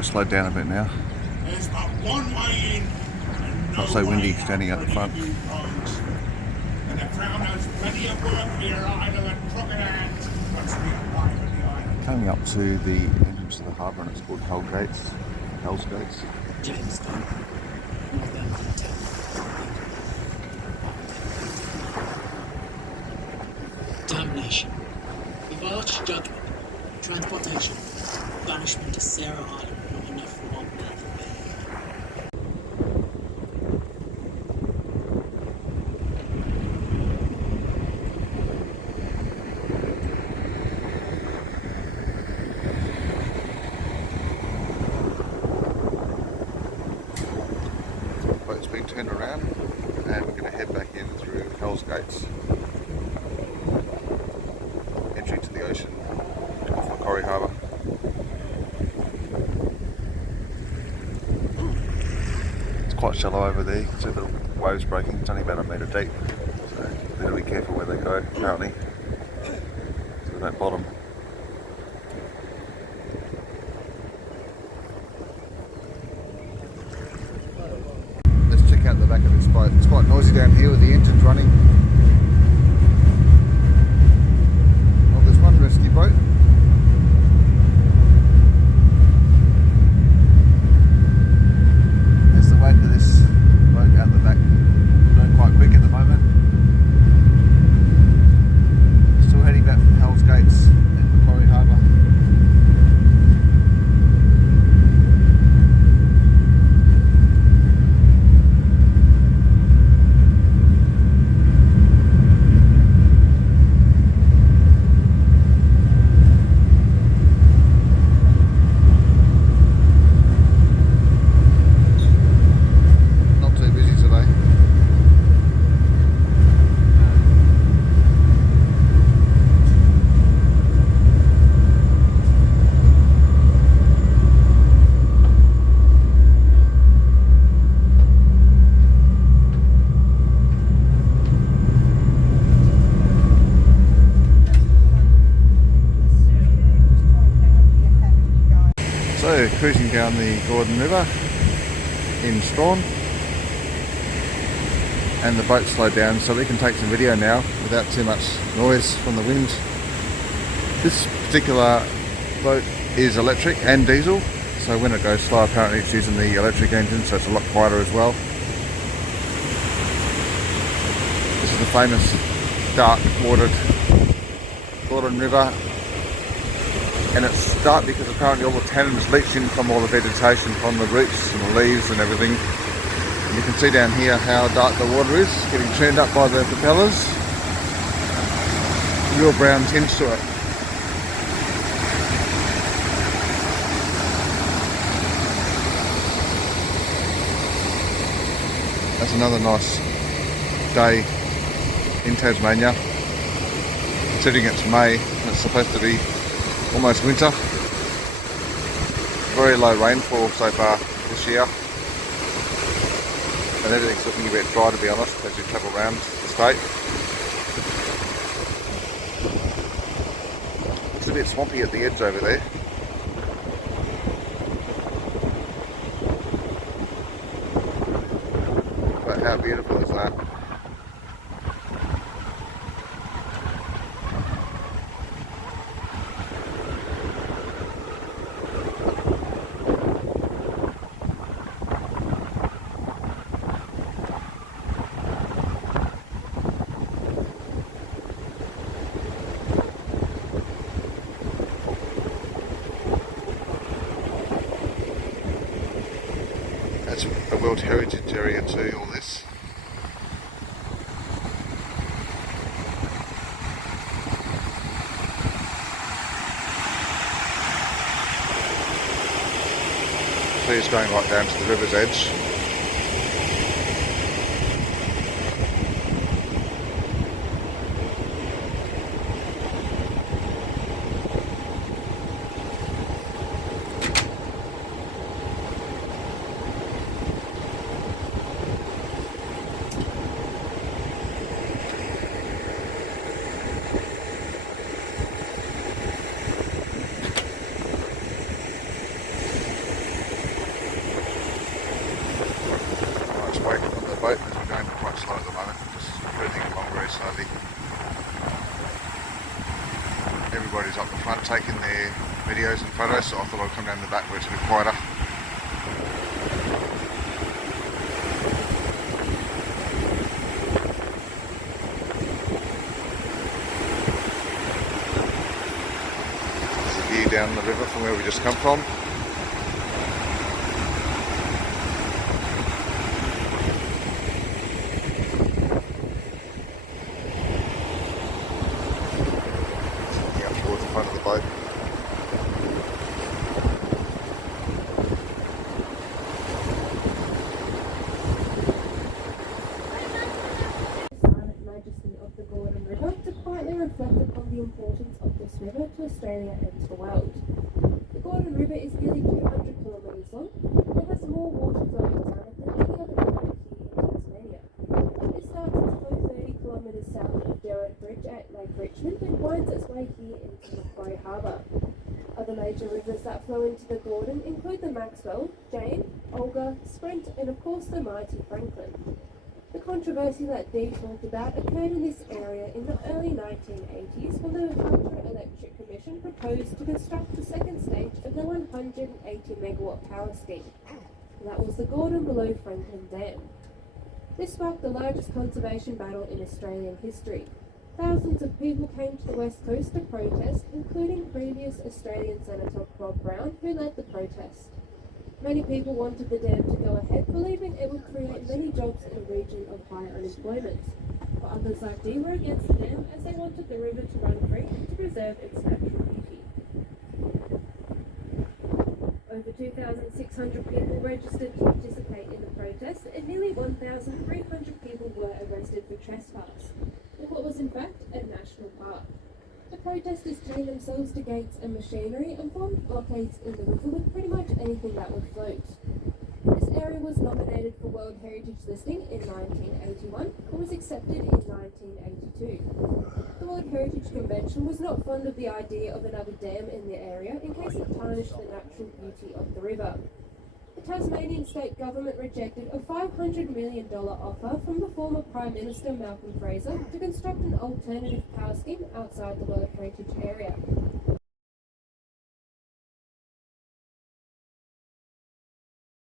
boat slowed down a bit now. There's but one way in. Not so windy standing at the front. And the Crown has plenty of work for your idle and crooked hands. What's the life of the island? Coming up to the entrance to the harbour, and it's called Hell's Gates. Jamestown, Northern Ontario. Damnation. If I arch judgment, transportation, banishment to Sarah Island were not enough for one man. Boat's been turned around and we're going to head back in through Hell's Gates, entry to the ocean off Macquarie Harbour. It's quite shallow over there, you can see the waves breaking, it's only about a metre deep, so they've got to be careful where they go apparently, so they don't bottom. Out the back of this boat. It's quite noisy down here with the engines running. Well, there's one rescue boat. There's the wake of this boat out the back. Going quite quick at the moment. Still heading back from Hell's Gates and Macquarie Harbour. So, cruising down the Gordon River in Strawn, and the boat slowed down so we can take some video now without too much noise from the wind. This particular boat is electric and diesel, so when it goes slow apparently it's using the electric engine, so it's a lot quieter as well. This is the famous dark watered Gordon River. And it's dark because apparently all the tannins leach in from all the vegetation, from the roots and the leaves and everything. And you can see down here how dark the water is, getting churned up by the propellers. Real brown tinge to it. That's another nice day in Tasmania. Considering it's May and it's supposed to be almost winter. Very low rainfall so far this year, and everything's looking a bit dry, to be honest, as you travel around the state. It's a bit swampy at the edge over there. But how beautiful is that? That's a World Heritage area too, all this. So it's going right down to the river's edge. boat as we're going quite slow at the moment, just cruising along very slowly. Everybody's up the front taking their videos and photos, so I thought I'd come down the back where it's a bit quieter. There's a view down the river from where we just come from. Towards the front of the boat. Silent majesty of the Gordon River to quietly reflect upon the importance of this river to Australia and to the world. The Gordon River is nearly 200 kilometres long and has more water flowing down it than any other river here in Tasmania. It starts its flow 30 kilometres south of Derwent Bridge at Lake Richmond and winds its way here into Macquarie Harbour. Other major rivers that flow into the Gordon include the Maxwell, Jane, Olga, Sprint and of course the mighty Franklin. The controversy that Dee talked about occurred in this area in the early 1980s when the Hydroelectric Commission proposed to construct the second stage of the 180 megawatt power scheme. That was the Gordon below Franklin Dam. This sparked the largest conservation battle in Australian history. Thousands of people came to the west coast to protest, including previous Australian Senator Bob Brown, who led the protest. Many people wanted the dam to go ahead, believing it would create many jobs in a region of high unemployment. But others like Dee were against the dam as they wanted the river to run free and to preserve its natural beauty. Over 2,600 people registered to participate in the protest and nearly 1,300 people were arrested for trespass in what was in fact a national park. The protesters chained themselves to gates and machinery and formed blockades in the river with pretty much anything that would float. This area was nominated for World Heritage listing in 1981 and was accepted in 1982. The World Heritage Convention was not fond of the idea of another dam in the area in case it tarnished the natural beauty of the river. The Tasmanian state government rejected a $500 million offer from the former Prime Minister Malcolm Fraser to construct an alternative power scheme outside the World Heritage area.